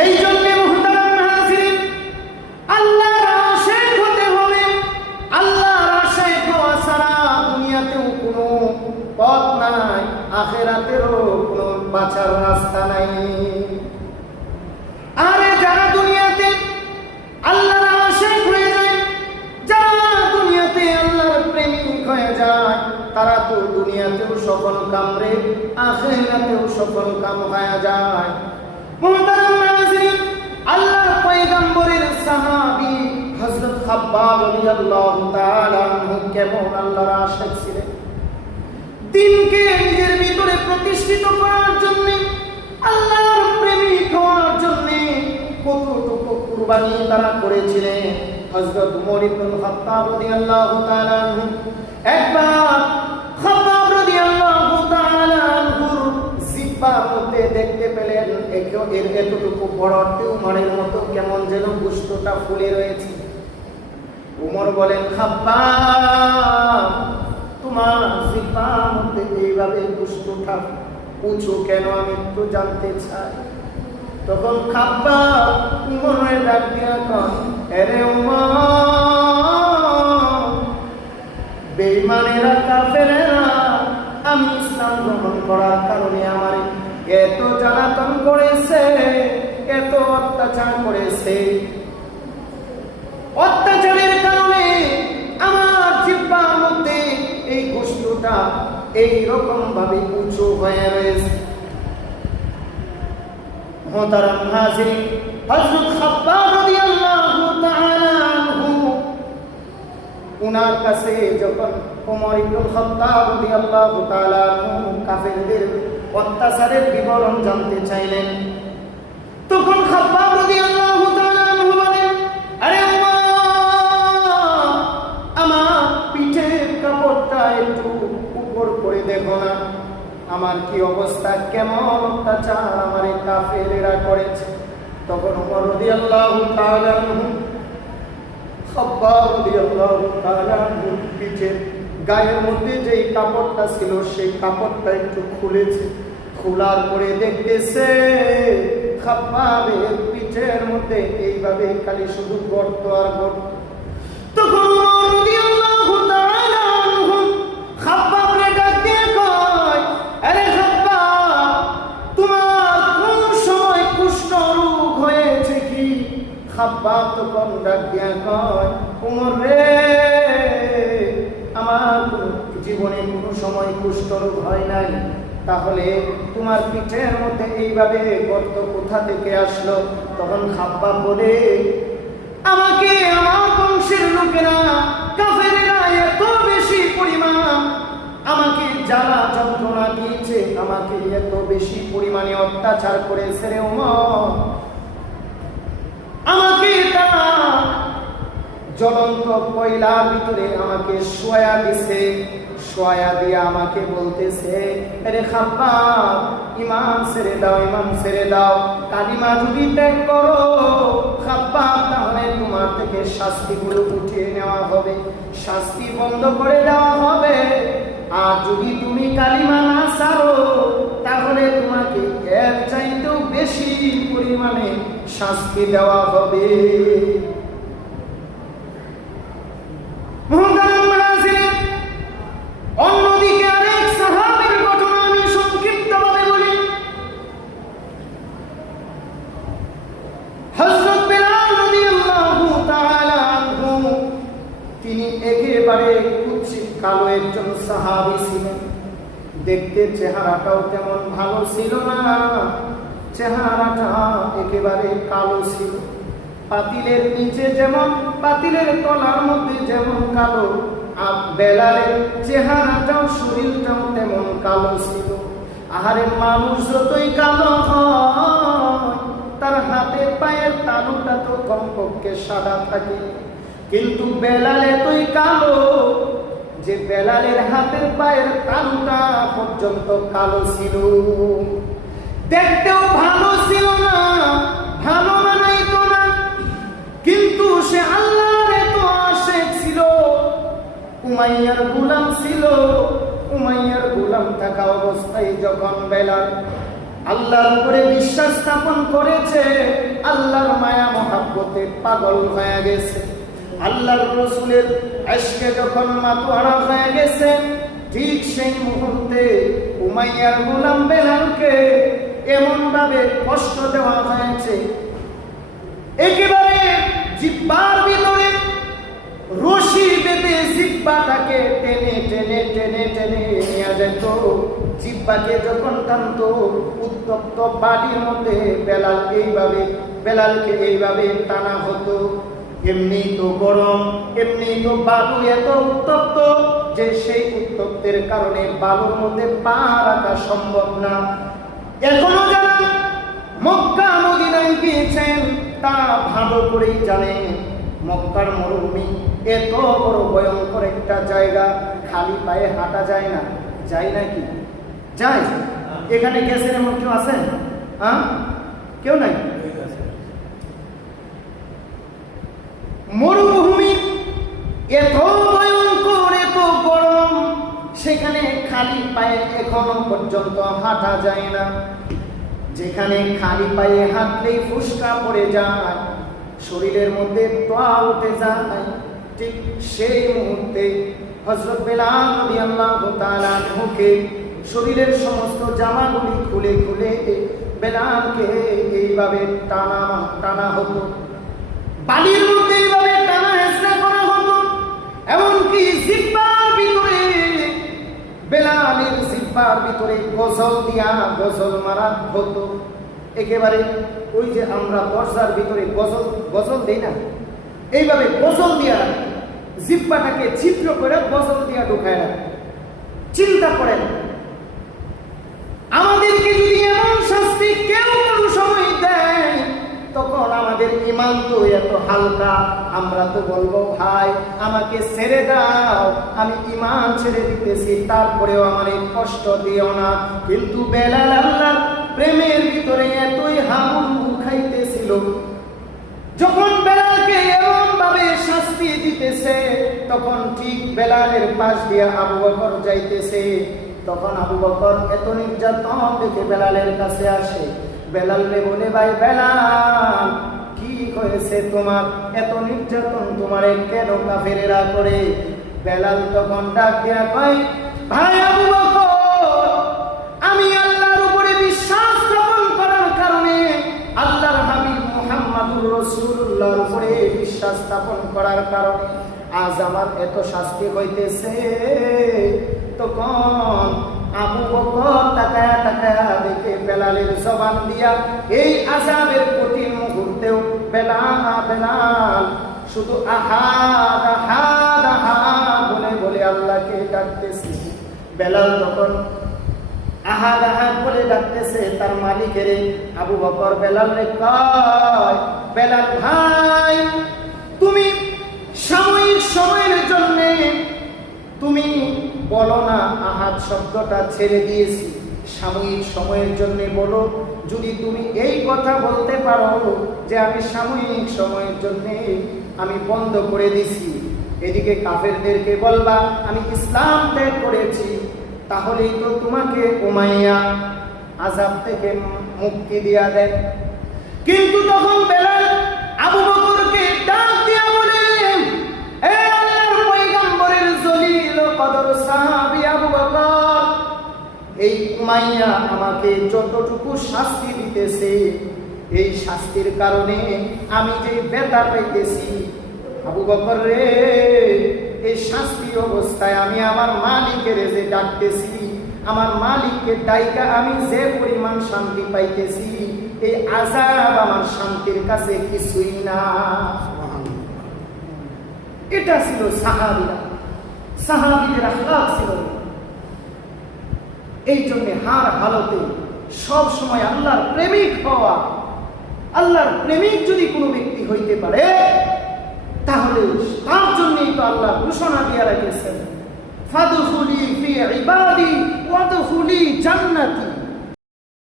এই জন্য মুহতারাম হাজিরিন, আল্লাহর আশিক হতে হবে। আল্লাহর আশিক হওয়া ছাড়া দুনিয়াতেও কোনো পথ নাই, আখিরাতেরও কোনো বাঁচার রাস্তা নাই। আরে যারা দুনিয়াতে আল্লাহর আশিক হয়ে যায়, যারা দুনিয়াতে আল্লাহর প্রেমিক হয়ে যায়, তারা তো দুনিয়াতেও সফল কাম রে, আখিরাতেও সফল কাম হয়ে যায়। মুহতারাম নাযিরিন, আল্লাহর পয়গম্বরের সাহাবী হযরত খাব্বাব রাদিয়াল্লাহু তাআলা আনহু কেমন আল্লাহর আশিক ছিলেন। দিনকে নিজের ভিতরে প্রতিষ্ঠিত করার জন্য, আল্লাহর প্রেমিক হওয়ার জন্য কতটুকু কুরবানি তারা করেছিলেন। হযরত ওমর ইবনে খাত্তাব রাদিয়াল্লাহু তাআলা আনহু একবার খাব্বাব রাদিয়াল্লাহু তাআলা আনহুর জিহ্বার মধ্যে দেখতে পেলেন এর এতটুকু বড় টিউমারের মতো কেমন যেন গোশতটা ফুলে রয়েছে। ওমর বলেন, খাব্বাব, তোমার জিহ্বার মধ্যে এইভাবে গোশতটা উঁচু কেন, আমি একটু জানতে চাই। তখন খাব্বাব ওমরের ডাক দিয়া কয়, আরে ওমর, বেঈমানেরা কাফেরেরা আমি ইসলাম গ্রহণ করার কারণে আমার এত জ্বালাতন করেছে, এত অত্যাচার করেছে। অত্যাচারের কারণে আমার জিহ্বার মধ্যে এই গোশতটা এইরকম ভাবে উঁচু হয়ে রয়েছে। মুহতারাম হাজিরিন, হযরত খাব্বাব রাদিয়াল্লাহু তাআলা আনহু উনার কাছে যখন ওমর ইবনে খাত্তাব রাদিয়াল্লাহু তাআলা আনহু কাফেরদের অত্যাচারের বিবরণ জানতে চাইলেন, তখন খাব্বাব রাদিয়াল্লাহু তাআলা আনহু বলেন, আরে ওমর, আমার পিঠের কাপড়টা একটু উপর করে দেখো না, আমার কি অবস্থা, কেমন অত্যাচার আমার এই কাফেরেরা করেছে। তখন ওমর রাদিয়াল্লাহু তাআলা আনহু খাব্বাব রাদিয়াল্লাহু তাআলা আনহু পিঠের গায়ের মধ্যে যেই কাপড়টা ছিল সেই কাপড়টা একটু খুলেছে, খোলার পরে দেখতেছে খাব্বাবের পিঠের মধ্যে এইভাবে খালি শুধু গর্ত আর গর্ত। তখন ওমর রাদিয়াল্লাহু তাআলা আনহু খাব্বাবকে ডাক দিয়ে কয়, আরে খাব্বাব, তোমার কোন সময় কুষ্ঠ রোগ হয়েছে কি? খাব্বাব তখন ডাক দিয়ে কয়, ওমর রে, আমার জীবনে কোনো সময় কুষ্ঠ রোগ হয় নাই, তাহলে তোমার পিঠের মধ্যে এইভাবে গর্ত কোথা থেকে আসলো? তখন খাব্বাব বলে, আমাকে আমার বংশের লোকেরা কাফেরেরা এত বেশি পরিমাণ আমাকে জ্বালা যন্ত্রণা দিয়েছে, আমাকে এত বেশি পরিমাণে অত্যাচার করেছে রে ওমর, আমাকে তারা জ্বলন্ত কয়লার ভিতরে আমাকে শোয়া দিছে, শোয়া দিয়ে আমাকে বলতেছে, আরে খাব্বাব, ঈমান ছেড়ে দাও, ঈমান ছেড়ে দাও, কালিমা যদি ত্যাগ করো খাব্বাব, তাহলে তোমার থেকে শাস্তিগুলো উঠিয়ে নেওয়া হবে, শাস্তি বন্ধ করে দেওয়া হবে, আর যদি তুমি কালিমা না ছাড়ো তাহলে তোমাকে এর চাইতেও বেশি পরিমাণে শাস্তি দেওয়া হবে। অন্যদিকে আরেক সাহাবীর ঘটনা আমি সংক্ষিপ্তভাবে বলি। হযরত বেলাল রাদিয়াল্লাহু তাআলা আনহু, তিনি একেবারে কুৎসিত কালো একজন সাহাবী ছিলেন। দেখতে চেহারাটাও তেমন ভালো ছিল না, চেহারাটা একেবারে কালো ছিল। পাতিলের নিচে যেমন, পাতিলের তলার মধ্যে যেমন কালো, আর বেলালের চেহারাটাও শরীরটাও তেমন কালো ছিল। আহারে, মানুষ যতই কালো হয় তার হাতে পায়ের তালুটা তো কমপক্ষে সাদা থাকে, কিন্তু বেলাল এতই কালো যে বেলালের হাতের পায়ের তালুটা পর্যন্ত কালো ছিল। দেখতেও ভালো ছিল না, ভালো মানাইতো না, কিন্তু সে আল্লাহর এত আশিক ছিল। উমাইয়ার গোলাম ছিল। উমাইয়ার গোলাম থাকা অবস্থায় যখন বেলাল আল্লাহর উপরে বিশ্বাস স্থাপন করেছে, আল্লাহর মায়া মহাব্বতে পাগল হয়ে গেছে, আল্লাহর রাসূলের ইশকে যখন মাতোয়ারা হয়ে গেছে, ঠিক সেই মুহূর্তে উমাইয়ার গোলাম বেলালকে এমন ভাবে কষ্ট দেওয়া হয়েছে, একেবারে জিহ্বার ভিতরে রশি বেঁধে জিহ্বাটাকে টেনে টেনে টেনে টেনে নিয়ে যেত। জিহ্বাকে যখন টানত, উত্তপ্ত বাড়ির মধ্যে বেলালকে এইভাবে টানা হতো। এমনি তো গরম, এমনি তো বালু এত উত্তপ্ত যে সেই উত্তপ্তের কারণে বালুর মধ্যে পা রাখা সম্ভব না। এখনো যারা মক্কা মদিনায় গিয়েছেন তারা ভালো করেই জানেন, মক্কার মরুভূমি এত বড় ভয়ঙ্কর একটা জায়গা, খালি পায়ে হাঁটা যায় না। যায় নাকি? যায়? এখানে গেছেন এমন কেউ আছেন? কেউ নাই? মরুভূমি এত ভয়ঙ্কর, এত গরম, সেখানে খালি পায়ে এখনো পর্যন্ত হাঁটা যায় না। যেখানে খালি পায়ে হাঁটলেই ফুসকা পড়ে যায়, শরীরের মধ্যে তোয়া উঠে যায়, ঠিক সেই মুহূর্তে হযরত বেলাল রাদিয়াল্লাহু তাআলা আনহুকে শরীরের সমস্ত জামাগুলি খুলে খুলে বেলালকে এইভাবে টানা হতো, বালির মধ্যে এইভাবে টানা হেঁচড়া করা হতো। এমনকি জিহ্বার ভিতরে, বেলালের জিহ্বার ভিতরে গজল দিয়া গজল মারা হতো। একেবারে ওই যে আমরা দরজার ভিতরে গজল দেই না, এইভাবে গজল দিয়া জিহ্বাটাকে ছিদ্র করে গজল দিয়া ঢুকায় রাখে। চিন্তা করেন, আমাদেরকে যদি এমন শাস্তি কেউ কোনো সময় দেয়, তখন আমাদের ঈমান তো এত হালকা, আমরা তো বলবো ভাই আমাকে ছেড়ে দাও, আমি ঈমান ছেড়ে দিতেছি, তারপরেও আমার কষ্ট দিও না। কিন্তু বেলাল আল্লাহর প্রেমের ভিতরে এতই হাবুডুবু খাইতেছিল, যখন বেলালকে এমন ভাবে শাস্তি দিতেছে, তখন ঠিক বেলালের পাশ দিয়ে আবু বকর যাইতেছে। তখন আবু বকর এত নির্যাতন দেখে বেলালের কাছে আসে, বেলালকে বলে, ভাই বেলাল কি হয়েছে তোমার, এত নির্যাতন তোমারে কেন কাফেরেরা করে? বেলাল তখন ডাক দিয়া কয়, ভাই আবু বকর, আমি আল্লাহর উপরে বিশ্বাস স্থাপন করার কারণে, আল্লাহর হাবিব মুহাম্মদুর রাসূলুল্লাহর উপরে বিশ্বাস স্থাপন করার কারণে আজ আমার এত শাস্তি হইতেছে। তখন আবু বকর তাকায়া তাকায়া দেখে বেলালের জবান দিয়া এই আযাবের কঠিন মুহূর্তেও বেলাল শুধু আহাদ আহাদ আহাদ বলে বলে আল্লাহকে ডাকতেছে। বেলাল তখন আহাদ আহাদ বলে ডাকতেছে তার মালিকের। আবু বকর বেলালকে কয়, বেলাল ভাই, তুমি সাময়িক সময়ের জন্য তুমি বলো না আহাদ শব্দটা ছেড়ে দিয়েছি, সাময়িক সময়ের জন্য বলো। যদি তুমি এই কথা বলতে পারো যে আমি সাময়িক সময়ের জন্য আমি বন্ধ করে দিছি, এদিকে কাফেরদেরকে বলবা আমি ইসলাম ত্যাগ করেছি, তাহলেই তো তোমাকে উমাইয়া আযাব থেকে মুক্তি দিয়া দেয়। কিন্তু তখন বেলাল আবু বকরকে ডাক দিয়া বলে, এ আল্লাহর পয়গম্বরের জলিল কদর সাহাবী আবু বকর, এই উমাইয়া আমাকে যতটুকু শাস্তি দিতেছে, এই শাস্তির কারণে আমি যে ব্যথা পাইতেছি, আবু বকর রে, এই শাস্তি অবস্থায় আমি আমার মালিকের যে ডাকতেছি, আমার মালিককে ডাইকা আমি যে পরিমাণ শান্তি পাইতেছি, এই আযাব আমার শান্তির কাছে কিছুই না। এটা ছিল সাহাবীদের আখলাক ছিল। এই জন্য হার হালতে সব সময় আল্লাহর প্রেমিক হওয়া। আল্লাহর প্রেমিক যদি কোনো ব্যক্তি হইতে পারে, তাহলে তার জন্যই তো আল্লাহ ঘোষণা দিয়ে রেখেছেন, ফাদখুলি ফি ইবাদি ওয়াদখুলি জান্নাতি।